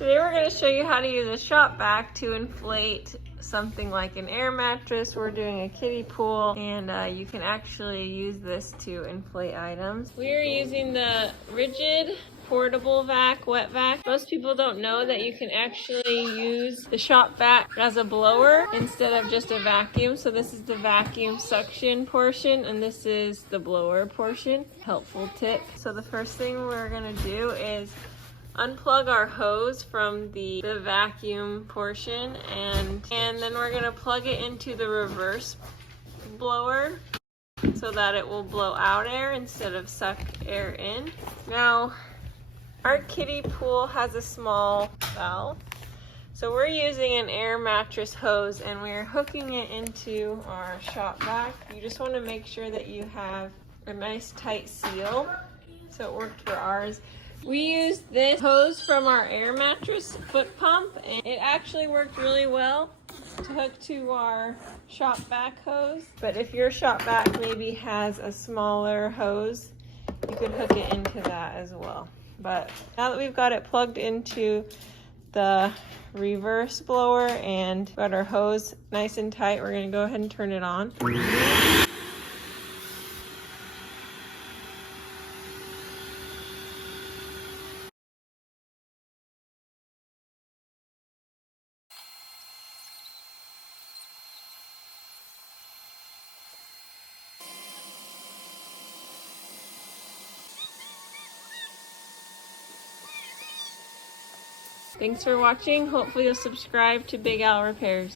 Today we're going to show you how to use a shop vac to inflate something like an air mattress. We're doing a kiddie pool, and you can actually use this to inflate items. We are using the rigid portable vac, wet vac. Most people don't know that you can actually use the shop vac as a blower instead of just a vacuum. So this is the vacuum suction portion and this is the blower portion. Helpful tip. So the first thing we're going to do is unplug our hose from the vacuum portion, and then we're going to plug it into the reverse blower so that it will blow out air instead of suck air in. Now our kiddie pool has a small valve, so we're using an air mattress hose and we're hooking it into our shop vac. You just want to make sure that you have a nice tight seal. So it worked for ours. We used this hose from our air mattress foot pump, and it actually worked really well to hook to our shop vac hose. But if your shop vac maybe has a smaller hose, you could hook it into that as well. But now that we've got it plugged into the reverse blower and got our hose nice and tight, we're going to go ahead and turn it on. Thanks for watching. Hopefully you'll subscribe to Big Al Repairs.